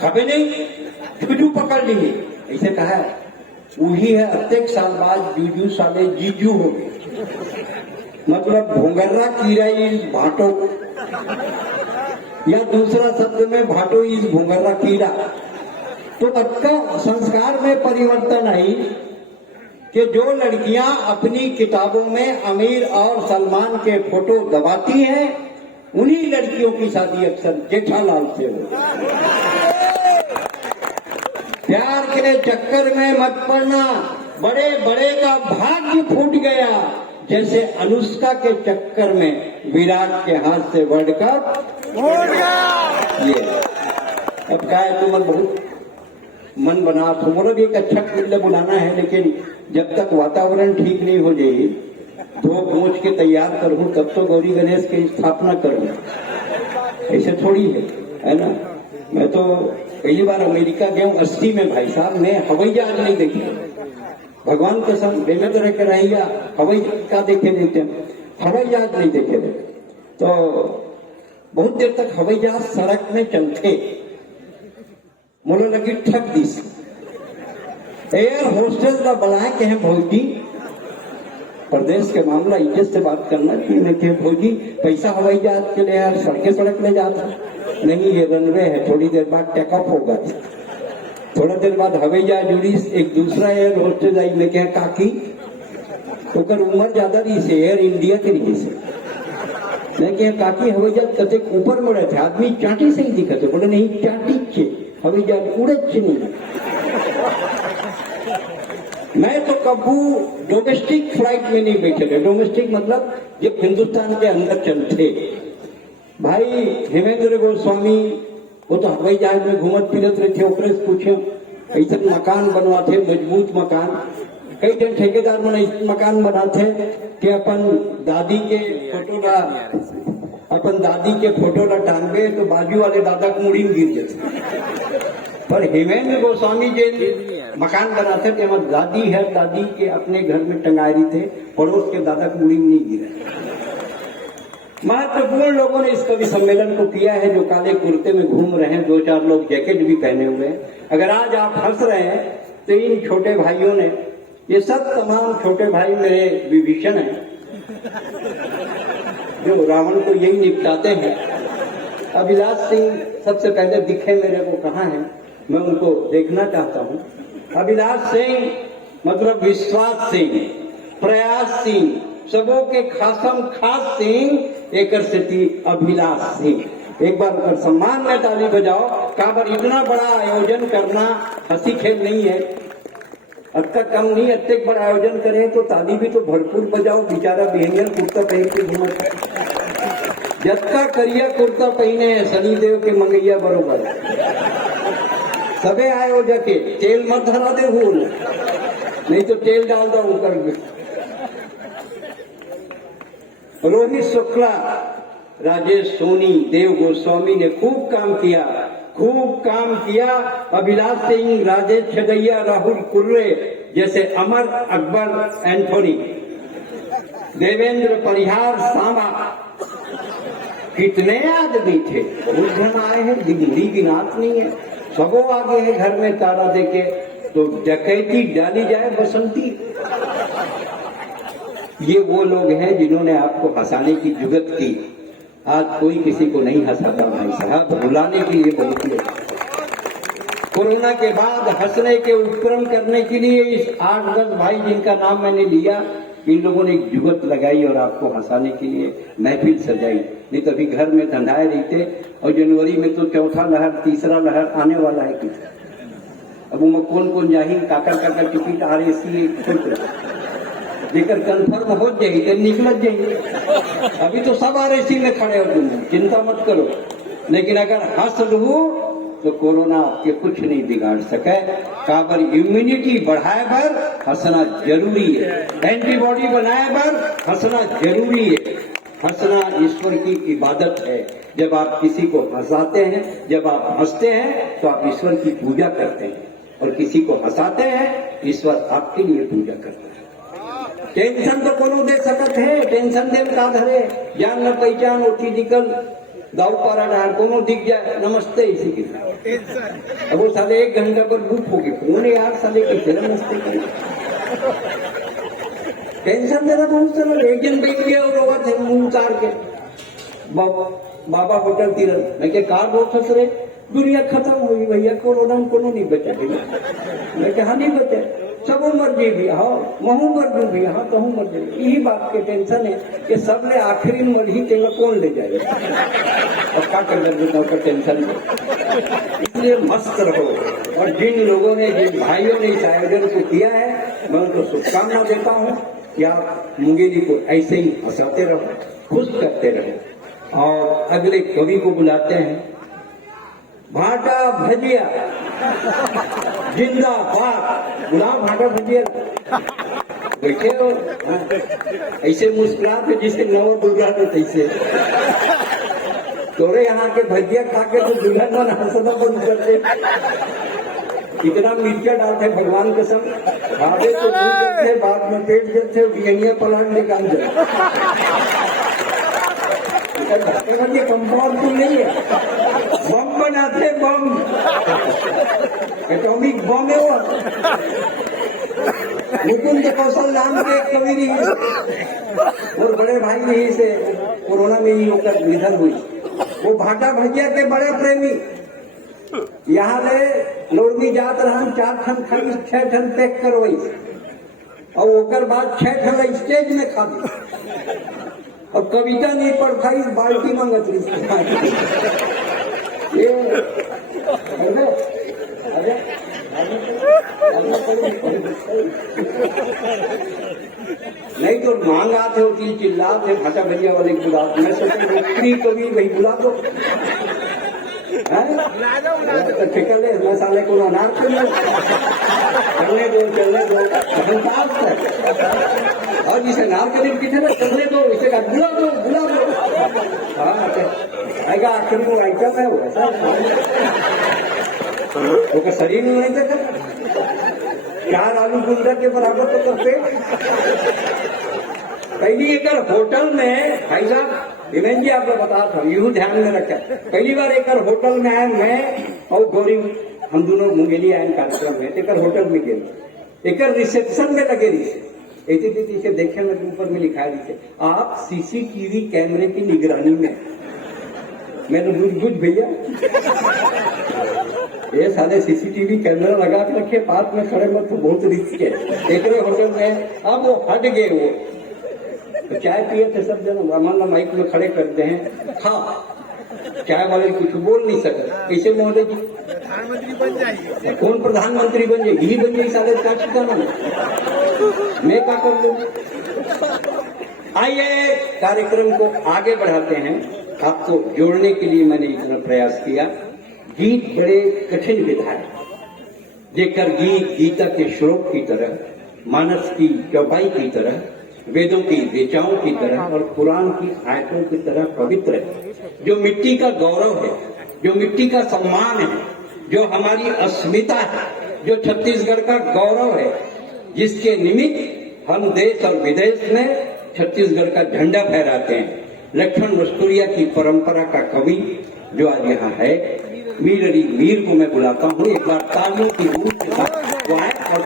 खबे नहीं जूजू पकड़ लिए ऐसे कहा है। वही है अत्येक साल बाद जूजू साले जीजू हो गए, मतलब भोंगर्रा कीड़ा इज भाटो, या दूसरा शब्द में भाटो इज भोंगर्रा कीड़ा। तो सबका संस्कार में परिवर्तन आई कि जो लड़कियां अपनी किताबों में आमिर और सलमान के फोटो दबाती हैं, उन्हीं लड़कियों की शादी अक्सर जेठालाल से हो। प्यार के चक्कर में मत पड़ना, बड़े बड़े का भाग्य फूट गया, जैसे अनुष्का के चक्कर में विराट के हाथ से वर्ल्ड कप फूट गया। ये अब क्या है, तुम बहुत मन बना तो बोलो भी एक अच्छा खेल बुलाना है, लेकिन जब तक वातावरण ठीक नहीं हो जाए, धो पोंछ के तैयार करूं तब तो गौरी गणेश की स्थापना करूं। ऐसे थोड़ी है ना। मैं तो पहली बार अमेरिका गया हूं 80 में भाई साहब, मैं हवाई जहाज नहीं देखी, भगवान कसम बेमे तो रहकर रहेगा, हवाई का देखे देते हैं, हवाई जहाज नहीं देखे थे। तो बहुत देर तक हवाई जहाज सड़क में चलते, मोलो लगी ठक दी एयर होस्टेल का बुलाए के हैं भौजी, प्रदेश के मामला इज्जत से बात करना चाहिए। मैं कहे भौजी पैसा हवाई जहाज के लिए यार, सड़के सड़क ले जा रहा नहीं, ये रनवे है, थोड़ी देर बाद टेक ऑफ होगा। थोड़ा देर बाद हवाई जहाज उड़ी, एक दूसरा एयर होस्टेल आई, मैं कहे काकी तो कर उम्र ज्यादा रही से एयर इंडिया के लिए से, मैं कहे काकी हवाई जहाज कते ऊपर में रहे थे, आदमी चाटी से ही दिखते, बोले नहीं चाटी चे हवाई जहाज उड़े नहीं। मैं तो कबू डोमेस्टिक फ्लाइट में नहीं बैठे थे, डोमेस्टिक मतलब जब हिंदुस्तान के अंदर चलते। भाई हेमेंद्र गोस्वामी वो तो हवाई जहाज में घूमत फिरत रहे थे, ओकरे से पूछे ऐसे मकान बनवाते, मजबूत मकान, कई जन ठेकेदार मन ऐसे मकान बनाते कि अपन दादी के फोटो ला टांगे तो बाजू वाले दादा को मुड़ी में गिर जाते। पर हेमेंद्र गोस्वामी जी मकान बनाते थे, हमारी दादी है, दादी के अपने घर में टंगाई थे, पड़ोस के दादा को मुड़ी में नहीं गिरा। महत्वपूर्ण लोगों ने इस कवि सम्मेलन को किया है, जो काले कुर्ते में घूम रहे हैं, 2-4 लोग जैकेट भी पहने हुए हैं। अगर आज आप हंस रहे हैं तो इन छोटे भाइयों ने, ये सब तमाम छोटे भाई मेरे विभीषण हैं, जो रावण को यही निपटाते हैं। अभिलाष सिंह सबसे पहले दिखे मेरे को, कहाँ है, मैं उनको देखना चाहता हूँ। अभिलाष सिंह मतलब विश्वास सिंह, प्रयास सिंह, सबों के खासम खास सिंह, एक अभिलाष सिंह। एक बार पर सम्मान में ताली बजाओ। काबर इतना बड़ा आयोजन करना हंसी खेल नहीं है, अत्ता कम नहीं, अत्ते बड़ा आयोजन करें तो ताली भी तो भरपूर बजाओ। बेचारा बिहेवियर कुर्ता पहन के घूमत है, जत्ता करिया कुर्ता पहने शनिदेव के मंगैया बरोबर। सबे आयोजक के तेल मत धरा दे भूल, नहीं तो तेल डाल दो ऊपर। रोहित शुक्ला, राजेश सोनी, देव गोस्वामी ने खूब काम किया। अभिलाष सिंह, राजेश छगैया, राहुल कुर्रे जैसे अमर अकबर एंथोनी, देवेंद्र परिहार, सामा, कितने आदमी थे, बहुत जन आए हैं, गिनती गिनात नहीं है। सबो आगे है घर में ताला देके, तो डकैती डाली जाए बसंती। ये वो लोग हैं जिन्होंने आपको हंसाने की जुगत की। आज कोई किसी को नहीं हंसाता भाई साहब, भुलाने के लिए बहुत लोग। कोरोना के बाद हंसने के उपक्रम करने के लिए इस 8-10 भाई जिनका नाम मैंने लिया, इन लोगों ने एक जुगत लगाई और आपको हंसाने के लिए महफिल सजाई। नहीं तो अभी घर में धंधाए रहते, और जनवरी में तो चौथा लहर, तीसरा लहर आने वाला है कि अब वो कौन कौन जाही, काकर टिकट RAC जेकर कंफर्म हो जाए निकलत जाए। अभी तो सब RAC में खड़े हो, तुम चिंता मत करो। लेकिन अगर हंस लू तो कोरोना आपके कुछ नहीं बिगाड़ सके। काबर इम्यूनिटी बढ़ाए बर हंसना जरूरी है, एंटीबॉडी बनाए बर हंसना जरूरी है। हंसना ईश्वर की इबादत है। जब आप किसी को हंसाते हैं, जब आप हंसते हैं तो आप ईश्वर की पूजा करते हैं, और किसी को हंसाते हैं ईश्वर आपके लिए पूजा करता है। टेंशन तो कोनो दे सकत है, टेंशन दे का धरे, जान न पहचान ओटी निकल दाऊ पारा डाल कोनो दिख जाए नमस्ते इसी की। अब वो साले 1 घंटा पर बुक होगी कौन यार साले कैसे नमस्ते करें। टेंशन देना बहुत सारा। एक दिन बैठ गया और रोवा थे मुंह उतार के बाबा होटल तीरथ। मैं क्या कार बहुत फंस रहे, दुनिया खत्म हुई भैया, कोरोना में कोनो नहीं बचा भैया। मैं क्या नहीं बचा, सब मर जी भी, हाँ महू मर जू भी, हाँ कहूँ मर जाए। यही बात के टेंशन है कि सब ने आखिरी मर ही तेगा कौन ले जाए। अब क्या कर देता का टेंशन है। इसलिए मस्त रहो। और जिन लोगों ने, जिन भाइयों ने इस आयोजन को किया है, मैं उनको शुभकामना देता हूँ कि आप मुंगेरी को ऐसे ही हंसाते रहो, खुश करते रहो। और अगले कवि को बुलाते हैं। भाटा भजिया जिंदाबाद। गुलाम भाटा भजिया बैठे हो ऐसे मुस्कुराते जिसे नव दुर्गा ने तैसे। तोरे यहाँ के भजिया खा के तो दुल्हन मन हंसना बंद करते। इतना मिर्चा डालते भगवान के संग, भावे तो भूल जाते, बाद में पेट जाते, बियनिया पलाट निकाल जाते। ये कंपाउंड तो नहीं है, बम बनाते, बम एटॉमिक बम है वो। मुकुंद कौशल नाम के एक कवि रही और बड़े भाई यही से कोरोना में ही होकर निधन हुई। वो भाटा भजिया के बड़े प्रेमी। यहाँ ले लोड़नी जात रहा 4 ठन खाई, 6 ठन पैक करवाई और ओकर बाद 6 ठन स्टेज में खा दी। और कविता नहीं पढ़ खाई, बाल्टी मंगत रही। ये नहीं तो मांग आते हो, चिल्लाते भाटा भजिया वाले बुला। मैं सोचती कभी वही बुला दो, तो ठेका ले। मैं साले को अनार चलने दो, चलने दो। और जिसे नार के दिन किसे ना चलने दो, इसे का बुला दो, बुला दो। हाँ आएगा आखिर को आइटम है वो ऐसा तो शरीर में नहीं देखा। 4 आलू गुंडा के बराबर तो करते। पहली एक होटल में भाई साहब हिमेन जी आपको बता था, यूं ध्यान में रखा। पहली बार एक होटल में आए, मैं और गौरी हम दोनों मुंगेली आए कार्यक्रम में। एक होटल में गए, एक रिसेप्शन में लगे रही ऐसे देखे में ऊपर में लिखा है आप सीसीटीवी कैमरे की निगरानी में। मैंने बुझ भैया ये साले सीसीटीवी कैमरा लगा के रखे, पार्क में खड़े मत तो बहुत रिस्क है। एक होटल में अब वो हट गए, वो तो चाय पिए थे सब जन, मान माइक में खड़े करते हैं। हाँ चाय वाले कुछ बोल नहीं सकते, कैसे महोदय जी प्रधानमंत्री बन जाइए। कौन प्रधानमंत्री बन जाए, यही बन जाए साले का ठिकाना। मैं क्या कर लूं। आइए कार्यक्रम को आगे बढ़ाते हैं। आपको जोड़ने के लिए मैंने इतना प्रयास किया। गीत बड़े कठिन विधा है, जेकर गीत गीता के श्लोक की तरह, मानस की चौपाई की तरह, वेदों की ऋचाओं की तरह और कुरान की आयतों की तरह पवित्र है। जो मिट्टी का गौरव है, जो मिट्टी का सम्मान है, जो हमारी अस्मिता है, जो छत्तीसगढ़ का गौरव है, जिसके निमित्त हम देश और विदेश में छत्तीसगढ़ का झंडा फहराते हैं। लक्ष्मण वस्तुरिया की परंपरा का कवि जो आज यहाँ है, मीर अली मीर को मैं बुलाता हूँ। एक बार तालियों की रूप के साथ वो आए और